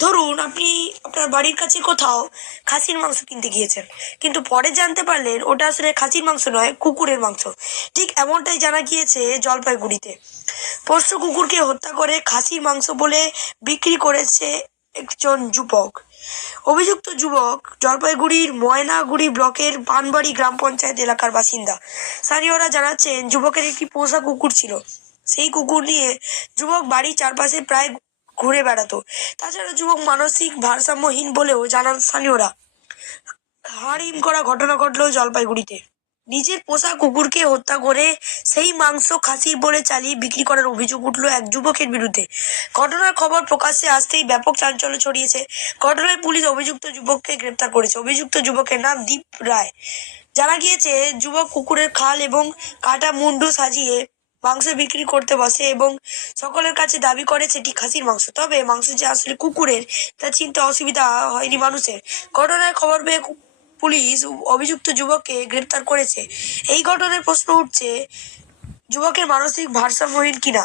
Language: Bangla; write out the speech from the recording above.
ধরুন আপনি আপনার বাড়ির কাছে কোথাও খাসির মাংস কিনতে গিয়েছেন, কিন্তু পরে জানতে পারলেন ওটা আসলে খাসির মাংস নয়, কুকুরের মাংস। ঠিক এমনটাই জানা গিয়েছে জলপাইগুড়িতে। পোষ্য কুকুরকে হত্যা করে খাসির মাংস বলে বিক্রি করেছে একজন যুবক। অভিযুক্ত যুবক জলপাইগুড়ির ময়নাগুড়ি ব্লকের পানবাড়ি গ্রাম পঞ্চায়েত এলাকার বাসিন্দা। স্থানীয়রা জানাচ্ছেন যুবকের একটি পোষা কুকুর ছিল। সেই কুকুর নিয়ে যুবক বাড়ির চারপাশে প্রায় ঘুরে বেড়াতো। তাছাড়া যুবক মানসিক ভারসাম্যহীন বলেও জানান স্থানীয়রা। হাড় হিম করা ঘটনা ঘটলো জলপাইগুড়িতে। নিজের পোষা কুকুরকে হত্যা করে সেই মাংস খাসির বলে চালিয়ে বিক্রি করার অভিযোগ উঠল এক যুবকের বিরুদ্ধে। ঘটনার খবর প্রকাশ্যে আসতেই ব্যাপক চাঞ্চল্য ছড়িয়েছে। ঘটনায় পুলিশ অভিযুক্ত যুবককে গ্রেপ্তার করেছে। অভিযুক্ত যুবকের নাম দীপ রায়। জানা গিয়েছে যুবক কুকুরের খাল এবং কাটা মুন্ডু সাজিয়ে মাংস বিক্রি করতে বসে এবং সকলের কাছে দাবি করে সেটি খাসির মাংস। তবে মাংস যে আসলে কুকুরের তা চিনতে অসুবিধা হয়নি মানুষের। ঘটনার খবর পেয়ে পুলিশ অভিযুক্ত যুবককে গ্রেপ্তার করেছে। এই ঘটনায় প্রশ্ন উঠছে, যুবকের মানসিক ভারসাম্যহীন কিনা।